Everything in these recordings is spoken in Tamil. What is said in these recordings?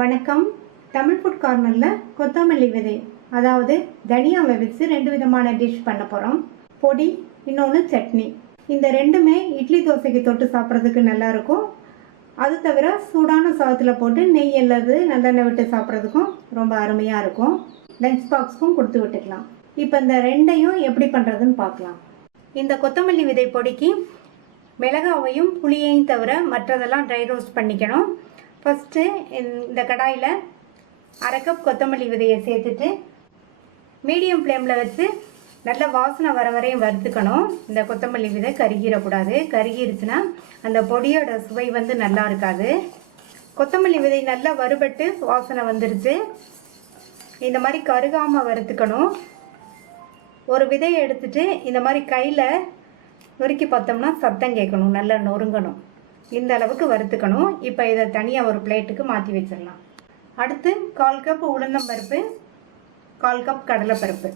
வணக்கம். தமிழ் ஃபுட் கார்னரில் கொத்தமல்லி விதை, அதாவது தனியாவை வச்சு 2 விதமான டிஷ் பண்ண போகிறோம். பொடி, இன்னொன்று சட்னி. இந்த ரெண்டுமே இட்லி தோசைக்கு தொட்டு சாப்பிட்றதுக்கு நல்லாயிருக்கும். அது தவிர சூடான சாதத்தில் போட்டு நெய் அல்லது நல்லெண்ணெய் விட்டு சாப்பிட்றதுக்கும் ரொம்ப அருமையாக இருக்கும். லஞ்ச் பாக்ஸுக்கும் கொடுத்து விட்டுக்கலாம். இப்போ இந்த ரெண்டையும் எப்படி பண்ணுறதுன்னு பார்க்கலாம். இந்த கொத்தமல்லி விதை பொடிக்கு மிளகாவையும் புளியையும் தவிர மற்றதெல்லாம் ட்ரை ரோஸ்ட் பண்ணிக்கணும். ஃபஸ்ட்டு இந்த கடாயில் 1/2 கப் கொத்தமல்லி விதையை சேர்த்துட்டு மீடியம் ஃப்ளேமில் வச்சு நல்ல வாசனை வர வரையும் வறுத்துக்கணும். இந்த கொத்தமல்லி விதை கருகிடக்கூடாது. கருகிருச்சுன்னா அந்த பொடியோட சுவை வந்து நல்லா இருக்காது. கொத்தமல்லி விதை நல்லா வறுபட்டு வாசனை வந்துருச்சு. இந்த மாதிரி கருகாமல் வறுத்துக்கணும். ஒரு விதையை எடுத்துட்டு இந்த மாதிரி கையில் நொறுக்கி பார்த்தோம்னா சத்தம் கேட்கணும், நல்லா நொறுங்கணும். இந்த அளவுக்கு வறுத்துக்கணும். இப்போ இதை தனியாக ஒரு பிளேட்டுக்கு மாற்றி வச்சிடலாம். அடுத்து 1/4 கப் உளுந்தம்பருப்பு, 1/4 கப் கடலைப்பருப்பு.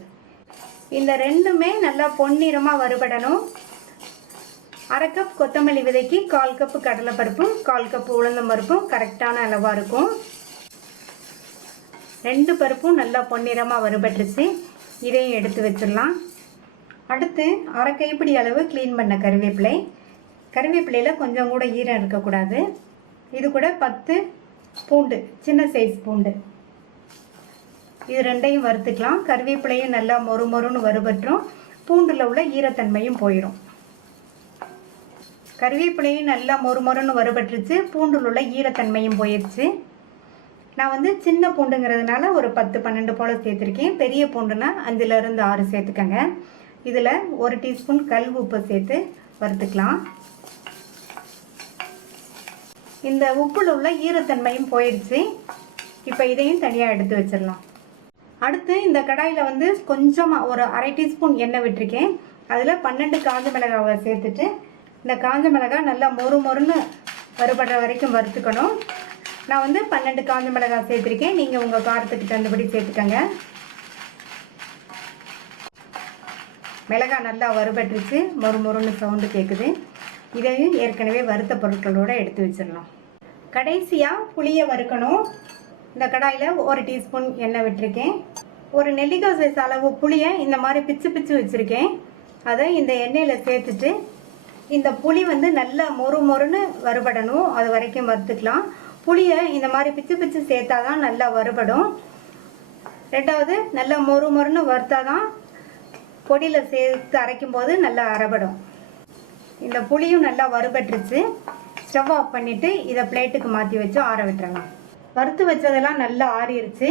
இந்த ரெண்டுமே நல்லா பொன்னிறமாக வறுபடணும். 1/2 கப் கொத்தமல்லி விதைக்கு 1/4 கப் கடலைப்பருப்பும் 1/4 கப் உளுந்தம்பருப்பும் கரெக்டான அளவாக இருக்கும். 2 பருப்பும் நல்லா பொன்னிறமாக வறுபட்டுருச்சு. இதையும் எடுத்து வச்சிடலாம். அடுத்து 1/2 கைப்பிடி அளவு க்ளீன் பண்ண கருவேப்பிலை. கருவேப்பிலையில் கொஞ்சம் கூட ஈரம் இருக்கக்கூடாது. இது கூட 10 பூண்டு, சின்ன சைஸ் பூண்டு. இது ரெண்டையும் வறுத்துக்கலாம். கருவேப்பிலையும் நல்லா மொறுன்னு வறுபற்றும். பூண்டில் உள்ள ஈரத்தன்மையும் போயிடும். கருவேப்பிலையும் நல்லா மொறுன்னு வறுபட்டுருச்சு. பூண்டில் உள்ள ஈரத்தன்மையும் போயிடுச்சு. நான் வந்து சின்ன பூண்டுங்கிறதுனால ஒரு 10-12 போல் சேர்த்துருக்கேன். பெரிய பூண்டுனா 5-6 சேர்த்துக்கங்க. இதில் 1 டீஸ்பூன் கல் உப்பு சேர்த்து வறுத்துக்கலாம். இந்த உப்புல உள்ள ஈரத்தன்மையும் போயிடுச்சு. இப்போ இதையும் தனியாக எடுத்து வச்சிடலாம். அடுத்து இந்த கடாயில் வந்து கொஞ்சமாக ஒரு 1/2 டீஸ்பூன் எண்ணெய் விட்டுருக்கேன். அதில் 12 காஞ்ச மிளகாவை சேர்த்துட்டு இந்த காஞ்ச மிளகாய் நல்லா மொறுன்னு வறுபடுற வரைக்கும் வறுத்துக்கணும். நான் வந்து 12 காஞ்ச மிளகாய் சேர்த்துருக்கேன். நீங்கள் உங்கள் காரத்துக்கு தகுந்தபடி சேர்த்துக்கங்க. மிளகாய் நல்லா வறுபட்டுருச்சு. மொறுன்னு சவுண்டு கேட்குது. இதையும் ஏற்கனவே வறுத்த பொருட்களோடு எடுத்து வச்சிடலாம். கடைசியாக புளியை வறுக்கணும். இந்த கடாயில் 1 டீஸ்பூன் எண்ணெய் விட்டுருக்கேன். ஒரு நெல்லிக்காய் சைஸ் அளவு புளியை இந்த மாதிரி பிச்சு வச்சுருக்கேன். அதை இந்த எண்ணெயில் சேர்த்துட்டு இந்த புளி வந்து நல்லா மொறுன்னு வறுபடணும். அது வரைக்கும் வறுத்துக்கலாம். புளியை இந்த மாதிரி பிச்சு சேர்த்தா தான் நல்லா வறுபடும். ரெண்டாவது நல்லா மொறுன்னு வறுத்தா தான் பொடியில் சேர்த்து அரைக்கும் போது நல்லா அரைபடும். இந்த புளியும் நல்லா வறுபட்டுருச்சு. ஸ்டவ் ஆஃப் பண்ணிவிட்டு இதை பிளேட்டுக்கு மாற்றி வச்சு ஆற விட்டுறலாம். வறுத்து வச்சதெல்லாம் நல்லா ஆறிடுச்சு.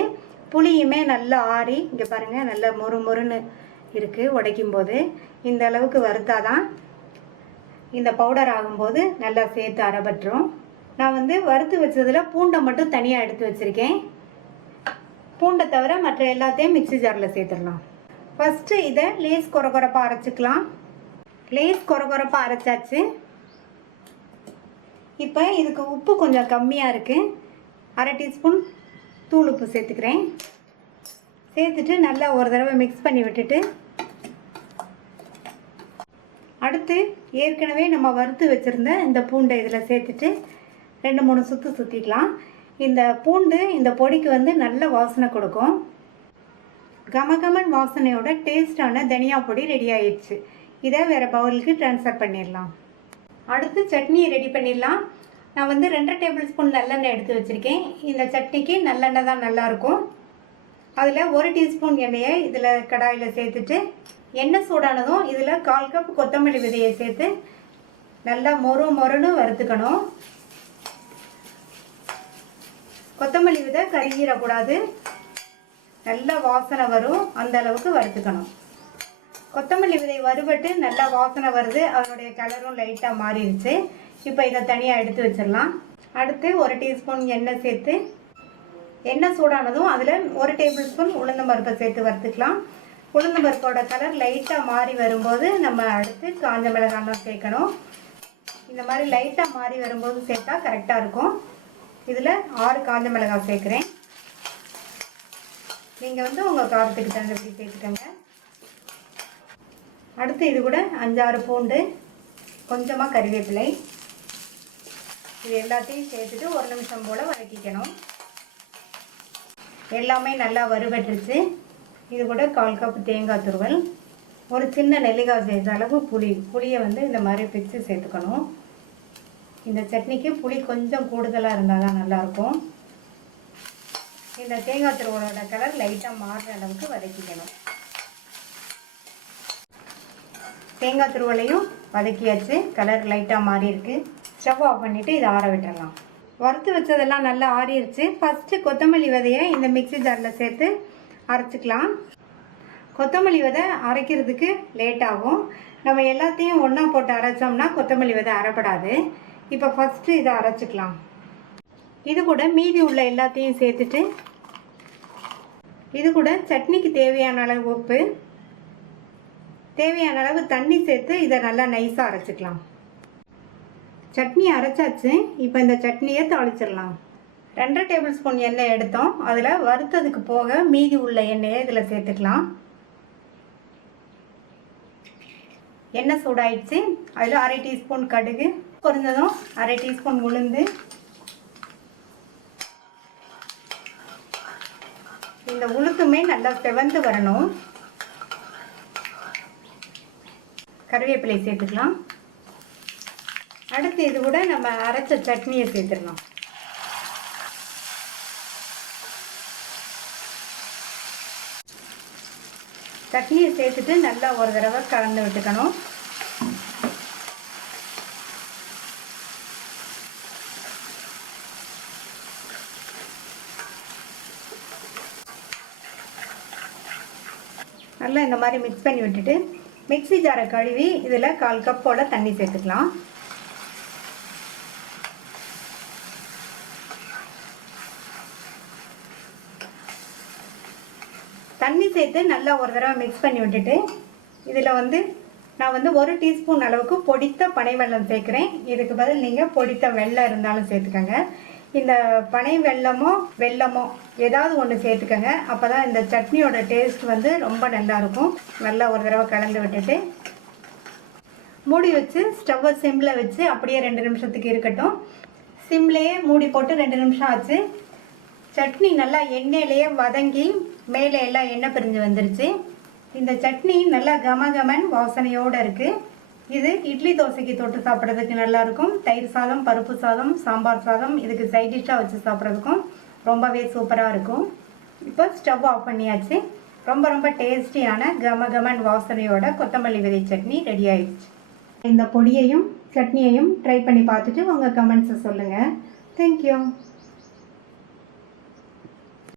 புளியுமே நல்லா ஆறி இங்கே பாருங்கள் நல்லா மொறுன்னு இருக்குது. உடைக்கும் போது இந்த அளவுக்கு வறுத்தாதான் இந்த பவுடர் ஆகும்போது நல்லா சேர்த்து அரைபட்டுரும். நான் வந்து வறுத்து வச்சதில் பூண்டை மட்டும் தனியாக எடுத்து வச்சுருக்கேன். பூண்டை தவிர மற்ற எல்லாத்தையும் மிக்ஸி ஜாரில் சேர்த்துடலாம். ஃபஸ்ட்டு இதை லேஸ் கொரப்பாக அரைச்சிக்கலாம். லேஸ் கொரப்பாக அரைச்சாச்சு. இப்போ இதுக்கு உப்பு கொஞ்சம் கம்மியாக இருக்குது. 1/2 டீஸ்பூன் தூள் உப்பு சேர்த்துக்கிறேன். சேர்த்துட்டு நல்லா ஒரு தடவை மிக்ஸ் பண்ணி விட்டுட்டு அடுத்து ஏற்கனவே நம்ம வறுத்து வச்சுருந்த இந்த பூண்டை இதில் சேர்த்துட்டு 2-3 சுற்றிக்கலாம். இந்த பூண்டு இந்த பொடிக்கு வந்து நல்ல வாசனை கொடுக்கும். கமகமன் வாசனையோட டேஸ்டான தனியா பொடி ரெடி ஆயிடுச்சு. இதை வேறு பவுலுக்கு ட்ரான்ஸ்ஃபர் பண்ணிடலாம். அடுத்து சட்னியை ரெடி பண்ணிடலாம். நான் வந்து 2 டேபிள் ஸ்பூன் நல்லெண்ணெய் எடுத்து வச்சுருக்கேன். இந்த சட்னிக்கு நல்லெண்ணெய் தான் நல்லாயிருக்கும். அதில் 1 டீஸ்பூன் எண்ணெயை இதில் கடாயில் சேர்த்துட்டு எண்ணெய் சூடானதும் இதில் 1/4 கப் கொத்தமல்லி விதையை சேர்த்து நல்லா மொறுன்னு வறுத்துக்கணும். கொத்தமல்லி விதை கருகிடக்கூடாது. நல்லா வாசனை வரும். அந்த அளவுக்கு வறுத்துக்கணும். கொத்தமல்லி விதை வறுபட்டு நல்லா வாசனை வருது. அதனுடைய கலரும் லைட்டாக மாறிடுச்சு. இப்போ இதை தனியாக எடுத்து வச்சிடலாம். அடுத்து 1 டீஸ்பூன் எண்ணெய் சேர்த்து எண்ணெய் சூடானதும் அதில் 1 டேபிள் ஸ்பூன் உளுந்தம்பருப்பை சேர்த்து வறுத்துக்கலாம். உளுந்தம்பருப்போட கலர் லைட்டாக மாறி வரும்போது நம்ம அடுத்து காஞ்ச மிளகாய் சேர்க்கணும். இந்த மாதிரி லைட்டாக மாறி வரும்போது சேர்த்தா கரெக்டாக இருக்கும். இதில் 6 காஞ்ச மிளகாய் சேர்க்குறேன். நீங்கள் வந்து உங்கள் காரத்துக்கு தகுந்தபடி சேர்த்துக்கோங்க. அடுத்து இது கூட 5-6 பூண்டு, கொஞ்சமாக கறிவேப்பிலை, இது எல்லாத்தையும் சேர்த்துட்டு 1 நிமிஷம் போல் வதக்கிக்கணும். எல்லாமே நல்லா வறுபட்டுருச்சு. இது கூட 1/4 கப் தேங்காய் துருவல், ஒரு சின்ன நெல்லிக்காய் சைஸ் அளவு புளியை வந்து இந்த மாதிரி பிச்சு சேர்த்துக்கணும். இந்த சட்னிக்கு புளி கொஞ்சம் கூடுதலாக இருந்தால் தான் நல்லாயிருக்கும். இந்த தேங்காய் துருவலோட கலர் லைட்டாக மாறுற அளவுக்கு வதக்கிக்கணும். தேங்காய் துருவலையும் வதக்கியாச்சு, கலர் லைட்டாக மாறி இருக்கு. ஸ்டவ் ஆஃப் பண்ணிவிட்டு இதை ஆற விட்டுடலாம். வறுத்து வச்சதெல்லாம் நல்லா ஆறிடுச்சு. ஃபஸ்ட்டு கொத்தமல்லி விதையை இந்த மிக்ஸி ஜாரில் சேர்த்து அரைச்சிக்கலாம். கொத்தமல்லி விதை அரைக்கிறதுக்கு லேட் ஆகும். நம்ம எல்லாத்தையும் ஒன்றா போட்டு அரைச்சோம்னா கொத்தமல்லி விதை அரைப்படாது. இப்போ ஃபஸ்ட்டு இதை அரைச்சிக்கலாம். இது கூட மீதி உள்ள எல்லாத்தையும் சேர்த்துட்டு இது கூட சட்னிக்கு தேவையான அளவு உப்பு, தேவையான அளவு தண்ணி சேர்த்து இதை நல்லா நைஸாக அரைச்சிக்கலாம். சட்னி அரைச்சாச்சு. இப்போ இந்த சட்னியை தாளிச்சிடலாம். 2 டேபிள் ஸ்பூன் எண்ணெய் எடுத்தோம். அதில் வறுத்ததுக்கு போக மீதி உள்ள எண்ணெயை இதில் சேர்த்துக்கலாம். எண்ணெய் சூடாயிடுச்சு. அதில் 1/2 டீஸ்பூன் கடுகு பொரிஞ்சதும் 1/2 டீஸ்பூன் உளுந்து, இந்த உளுந்துமே நல்லா செவந்து வரணும். கருவேப்பிலை சேர்த்துக்கலாம். அடுத்து இது கூட நம்ம அரைச்ச சட்னியை சேர்த்துடலாம். சட்னியை சேர்த்துட்டு நல்லா ஒரு தடவை கலந்து விட்டுக்கணும். நல்லா இந்த மாதிரி மிக்ஸ் பண்ணி விட்டுட்டு மிக்ஸி ஜாரை கழுவி இதில் 1/4 கப் போல் தண்ணி சேர்த்துக்கலாம். தண்ணி சேர்த்து நல்லா ஒரு தடவை மிக்ஸ் பண்ணி விட்டுட்டு இதில் நான் 1 டீஸ்பூன் அளவுக்கு பொடித்த பனை வெல்லம் சேர்க்குறேன். இதுக்கு பதில் நீங்கள் பொடித்த வெல்லம் இருந்தாலும் சேர்த்துக்கோங்க. இந்த பனை வெல்லமோ ஏதாவது ஒன்று சேர்த்துக்கோங்க. அப்போ தான் இந்த சட்னியோட டேஸ்ட் ரொம்ப நல்லாயிருக்கும். நல்லா ஒரு தடவை கலந்து விட்டுட்டு மூடி வச்சு ஸ்டவ்வை சிம்மில் வச்சு அப்படியே 2 நிமிஷத்துக்கு இருக்கட்டும். சிம்லேயே மூடி போட்டு 2 நிமிஷம் ஆச்சு. சட்னி நல்லா எண்ணெயிலேயே வதங்கி மேலே எல்லாம் எண்ணெய் பிரிஞ்சு வந்துருச்சு. இந்த சட்னி நல்லா கமகமன் வாசனையோடு இருக்குது. இது இட்லி தோசைக்கு தொட்டு சாப்பிட்றதுக்கு நல்லாயிருக்கும். தயிர் சாதம், பருப்பு சாதம், சாம்பார் சாதம் இதுக்கு சைட் டிஷ்ஷாக வச்சு சாப்பிட்றதுக்கும் ரொம்பவே சூப்பராக இருக்கும். இப்போ ஸ்டவ் ஆஃப் பண்ணியாச்சு. ரொம்ப டேஸ்டியான கமகமன் வாசனையோட கொத்தமல்லி விதை சட்னி ரெடி ஆயிடுச்சு. இந்த பொடியையும் சட்னியையும் ட்ரை பண்ணி பார்த்துட்டு உங்கள் கமெண்ட்ஸை சொல்லுங்கள். தேங்க்யூ.